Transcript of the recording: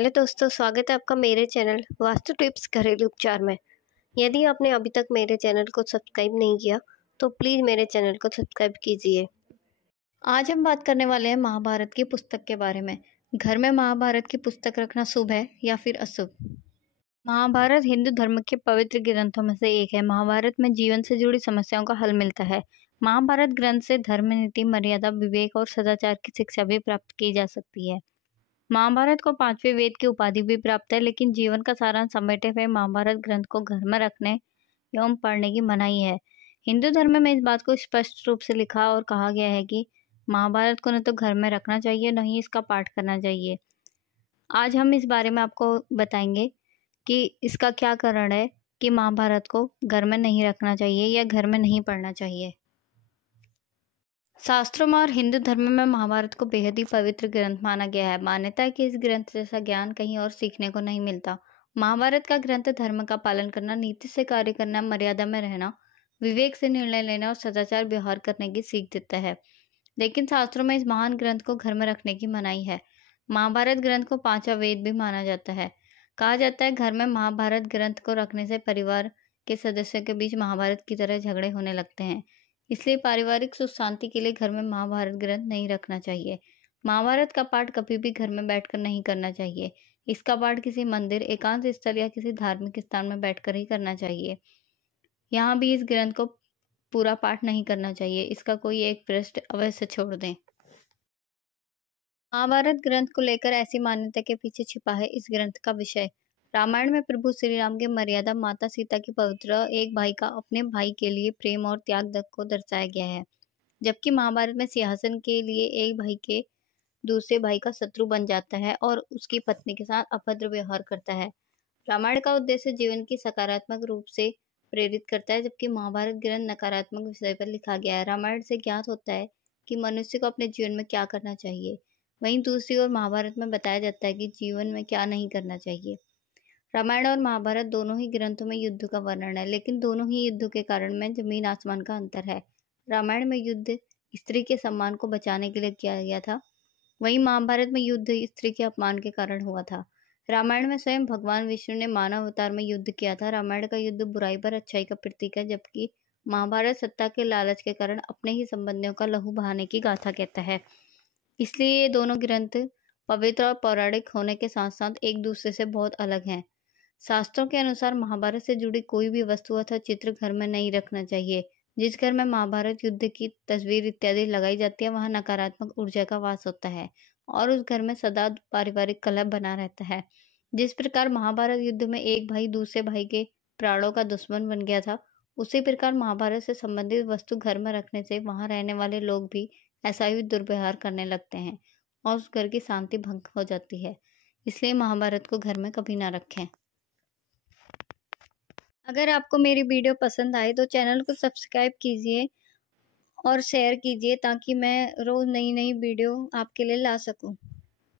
Hello दोस्तों, स्वागत है आपका मेरे चैनल वास्तु टिप्स घरेलू उपचार में। यदि आपने अभी तक मेरे चैनल को सब्सक्राइब नहीं किया तो प्लीज़ मेरे चैनल को सब्सक्राइब कीजिए। आज हम बात करने वाले हैं महाभारत की पुस्तक के बारे में। घर में महाभारत की पुस्तक रखना शुभ है या फिर अशुभ? महाभारत हिंदू धर्म के पवित्र ग्रंथों में से एक है। महाभारत में जीवन से जुड़ी समस्याओं का हल मिलता है। महाभारत ग्रंथ से धर्म, नीति, मर्यादा, विवेक और सदाचार की शिक्षा भी प्राप्त की जा सकती है। महाभारत को 5वें वेद की उपाधि भी प्राप्त है, लेकिन जीवन का सारांश समेटे हुए महाभारत ग्रंथ को घर में रखने एवं पढ़ने की मनाही है। हिंदू धर्म में इस बात को स्पष्ट रूप से लिखा और कहा गया है कि महाभारत को न तो घर में रखना चाहिए, न ही इसका पाठ करना चाहिए। आज हम इस बारे में आपको बताएंगे कि इसका क्या कारण है कि महाभारत को घर में नहीं रखना चाहिए या घर में नहीं पढ़ना चाहिए। शास्त्रों में और हिंदू धर्म में महाभारत को बेहद ही पवित्र ग्रंथ माना गया है। मान्यता है कि इस ग्रंथ जैसा ज्ञान कहीं और सीखने को नहीं मिलता। महाभारत का ग्रंथ धर्म का पालन करना, नीति से कार्य करना, मर्यादा में रहना, विवेक से निर्णय लेना और सदाचार व्यवहार करने की सीख देता है। लेकिन शास्त्रों में इस महान ग्रंथ को घर में रखने की मनाही है। महाभारत ग्रंथ को 5वां वेद भी माना जाता है। कहा जाता है घर में महाभारत ग्रंथ को रखने से परिवार के सदस्यों के बीच महाभारत की तरह झगड़े होने लगते हैं। इसलिए पारिवारिक सुख शांति के लिए घर में महाभारत ग्रंथ नहीं रखना चाहिए। महाभारत का पाठ कभी भी घर में बैठकर नहीं करना चाहिए। इसका पाठ किसी मंदिर, एकांत स्थल या किसी धार्मिक स्थान में बैठकर ही करना चाहिए। यहाँ भी इस ग्रंथ को पूरा पाठ नहीं करना चाहिए। इसका कोई एक पृष्ठ अवश्य छोड़ दें। महाभारत ग्रंथ को लेकर ऐसी मान्यता के पीछे छिपा है इस ग्रंथ का विषय। रामायण में प्रभु श्री राम की मर्यादा, माता सीता की पवित्र, एक भाई का अपने भाई के लिए प्रेम और त्याग को दर्शाया गया है। जबकि महाभारत में सिंहासन के लिए एक भाई के दूसरे भाई का शत्रु बन जाता है और उसकी पत्नी के साथ अभद्र व्यवहार करता है। रामायण का उद्देश्य जीवन की सकारात्मक रूप से प्रेरित करता है, जबकि महाभारत ग्रंथ नकारात्मक विषय पर लिखा गया है। रामायण से ज्ञात होता है कि मनुष्य को अपने जीवन में क्या करना चाहिए, वहीं दूसरी ओर महाभारत में बताया जाता है कि जीवन में क्या नहीं करना चाहिए। रामायण और महाभारत दोनों ही ग्रंथों में युद्ध का वर्णन है, लेकिन दोनों ही युद्ध के कारण में जमीन आसमान का अंतर है। रामायण में युद्ध स्त्री के सम्मान को बचाने के लिए किया गया था, वहीं महाभारत में युद्ध स्त्री के अपमान के कारण हुआ था। रामायण में स्वयं भगवान विष्णु ने मानव अवतार में युद्ध किया था। रामायण का युद्ध बुराई पर अच्छाई का प्रतीक है, जबकि महाभारत सत्ता के लालच के कारण अपने ही संबंधियों का लहू बहाने की गाथा कहता है। इसलिए ये दोनों ग्रंथ पवित्र और पौराणिक होने के साथ साथ एक दूसरे से बहुत अलग हैं। शास्त्रों के अनुसार महाभारत से जुड़ी कोई भी वस्तु अथवा चित्र घर में नहीं रखना चाहिए। जिस घर में महाभारत युद्ध की तस्वीर इत्यादि लगाई जाती है, वहां नकारात्मक ऊर्जा का वास होता है और उस घर में सदा पारिवारिक कलह बना रहता है। जिस प्रकार महाभारत युद्ध में एक भाई दूसरे भाई के प्राणों का दुश्मन बन गया था, उसी प्रकार महाभारत से संबंधित वस्तु घर में रखने से वहां रहने वाले लोग भी ऐसा ही दुर्व्यवहार करने लगते हैं और उस घर की शांति भंग हो जाती है। इसलिए महाभारत को घर में कभी ना रखें। अगर आपको मेरी वीडियो पसंद आए तो चैनल को सब्सक्राइब कीजिए और शेयर कीजिए ताकि मैं रोज़ नई नई वीडियो आपके लिए ला सकूं।